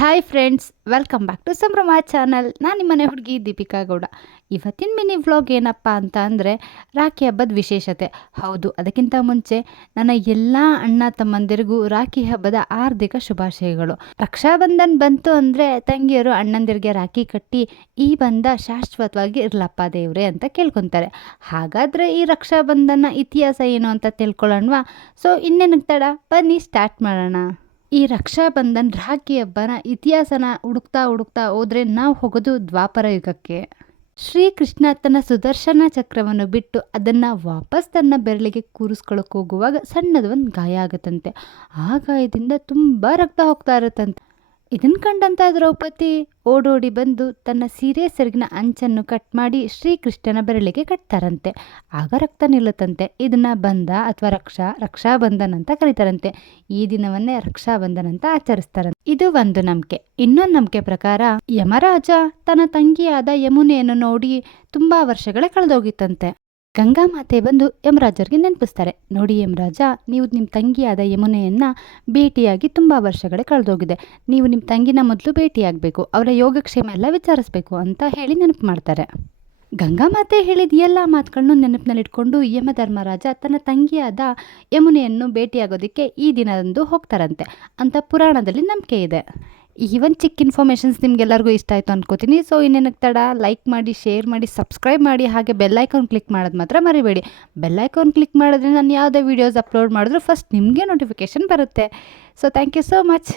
Hi friends, welcome back to Sambhrama channel. ನಾನು ನಿಮ್ಮನೆ ಹುಡುಗಿ ದೀಪಿಕಾ ಗೌಡ. ಇವತ್ತಿನ ಮಿನಿ ವ್ಲಾಗ್ ಏನಪ್ಪ ಅಂತ ಅಂದರೆ ರಾಖಿ ಹಬ್ಬದ ವಿಶೇಷತೆ. ಹೌದು, ಅದಕ್ಕಿಂತ ಮುಂಚೆ ನನ್ನ ಎಲ್ಲ ಅಣ್ಣ ತಮ್ಮಂದಿರಿಗೂ ರಾಖಿ ಹಬ್ಬದ ಹಾರ್ದಿಕ ಶುಭಾಶಯಗಳು. ರಕ್ಷಾಬಂಧನ್ ಬಂತು ಅಂದರೆ ತಂಗಿಯರು ಅಣ್ಣಂದಿರಿಗೆ ರಾಖಿ ಕಟ್ಟಿ ಈ ಬಂಧ ಶಾಶ್ವತವಾಗಿ ಇರ್ಲಪ್ಪ ದೇವ್ರೆ ಅಂತ ಕೇಳ್ಕೊತಾರೆ. ಹಾಗಾದರೆ ಈ ರಕ್ಷಾಬಂಧನ ಇತಿಹಾಸ ಏನು ಅಂತ ತಿಳ್ಕೊಳ್ಳೋಣವಾ? ಸೊ ಇನ್ನೇನಕ್ಕೆ ತಡ, ಬನ್ನಿ ಸ್ಟಾರ್ಟ್ ಮಾಡೋಣ. ಈ ರಕ್ಷಾಬಂಧನ್ ರಾಖಿ ಹಬ್ಬನ ಇತಿಹಾಸನ ಹುಡುಕ್ತಾ ಹೋದರೆ ನಾವು ಹೋಗೋದು ದ್ವಾಪರ ಯುಗಕ್ಕೆ. ಶ್ರೀಕೃಷ್ಣ ತನ್ನ ಸುದರ್ಶನ ಚಕ್ರವನ್ನು ಬಿಟ್ಟು ಅದನ್ನು ವಾಪಸ್ ತನ್ನ ಬೆರಳಿಗೆ ಕೂರಿಸ್ಕೊಳಕ್ಕೆ ಹೋಗುವಾಗ ಸಣ್ಣದು ಒಂದು ಗಾಯ ಆಗುತ್ತಂತೆ. ಆ ಗಾಯದಿಂದ ತುಂಬ ರಕ್ತ ಹೋಗ್ತಾ ಇರುತ್ತಂತೆ. ಇದನ್ನು ಕಂಡಂಥ ದ್ರೌಪದಿ ಓಡೋಡಿ ಬಂದು ತನ್ನ ಸೀರೆ ಸೆರಗಿನ ಅಂಚನ್ನು ಕಟ್ ಮಾಡಿ ಶ್ರೀಕೃಷ್ಣನ ಬೆರಳಿಗೆ ಕಟ್ತಾರಂತೆ. ಆಗ ರಕ್ತ ನಿಲ್ಲುತ್ತಂತೆ. ಇದನ್ನ ಬಂಧ ಅಥವಾ ರಕ್ಷಾಬಂಧನ್ ಅಂತ ಕರೀತಾರಂತೆ. ಈ ದಿನವನ್ನೇ ರಕ್ಷಾಬಂಧನ್ ಅಂತ ಆಚರಿಸ್ತಾರಂತೆ. ಇದು ಒಂದು ನಂಬಿಕೆ. ಇನ್ನೊಂದು ನಂಬಿಕೆ ಪ್ರಕಾರ ಯಮರಾಜ ತನ್ನ ತಂಗಿಯಾದ ಯಮುನೆಯನ್ನು ನೋಡಿ ತುಂಬಾ ವರ್ಷಗಳೇ ಕಳೆದೋಗಿತ್ತಂತೆ. ಗಂಗಾ ಮಾತೆ ಬಂದು ಯಮರಾಜರಿಗೆ ನೆನಪಿಸ್ತಾರೆ, ನೋಡಿ ಯಮರಾಜ, ನೀವು ನಿಮ್ಮ ತಂಗಿಯಾದ ಯಮುನೆಯನ್ನು ಭೇಟಿಯಾಗಿ ತುಂಬ ವರ್ಷಗಳೇ ಕಳೆದೋಗಿದೆ. ನೀವು ನಿಮ್ಮ ತಂಗಿನ ಮೊದಲು ಭೇಟಿಯಾಗಬೇಕು, ಅವರ ಯೋಗಕ್ಷೇಮ ಎಲ್ಲ ವಿಚಾರಿಸ್ಬೇಕು ಅಂತ ಹೇಳಿ ನೆನಪು ಮಾಡ್ತಾರೆ. ಗಂಗಾ ಮಾತೆ ಹೇಳಿದ ಎಲ್ಲ ಮಾತುಗಳನ್ನು ನೆನಪಿನಲ್ಲಿಟ್ಕೊಂಡು ಯಮಧರ್ಮರಾಜ ತನ್ನ ತಂಗಿಯಾದ ಯಮುನೆಯನ್ನು ಭೇಟಿಯಾಗೋದಕ್ಕೆ ಈ ದಿನದಂದು ಹೋಗ್ತಾರಂತೆ ಅಂತ ಪುರಾಣದಲ್ಲಿ ನಂಬಿಕೆ ಇದೆ. ಈ ಒಂದು ಚಿಕ್ಕ ಇನ್ಫಾರ್ಮೇಷನ್ಸ್ ನಿಮ್ಗೆಲ್ಲರಿಗೂ ಇಷ್ಟ ಆಯಿತು ಅನ್ಕೋತೀನಿ. ಸೊ ಇನ್ನೇನಕ್ಕೆ ತಡ, ಲೈಕ್ ಮಾಡಿ, ಶೇರ್ ಮಾಡಿ, ಸಬ್ಸ್ಕ್ರೈಬ್ ಮಾಡಿ, ಹಾಗೆ ಬೆಲ್ಲೈಕಾನ್ ಕ್ಲಿಕ್ ಮಾಡೋದು ಮಾತ್ರ ಮರಿಬೇಡಿ. ಬೆಲ್ಲೈಕಾನ್ ಕ್ಲಿಕ್ ಮಾಡಿದ್ರೆ ನಾನು ಯಾವುದೇ ವೀಡಿಯೋಸ್ ಅಪ್ಲೋಡ್ ಮಾಡಿದ್ರು ಫಸ್ಟ್ ನಿಮಗೆ ನೋಟಿಫಿಕೇಷನ್ ಬರುತ್ತೆ. So thank you so much.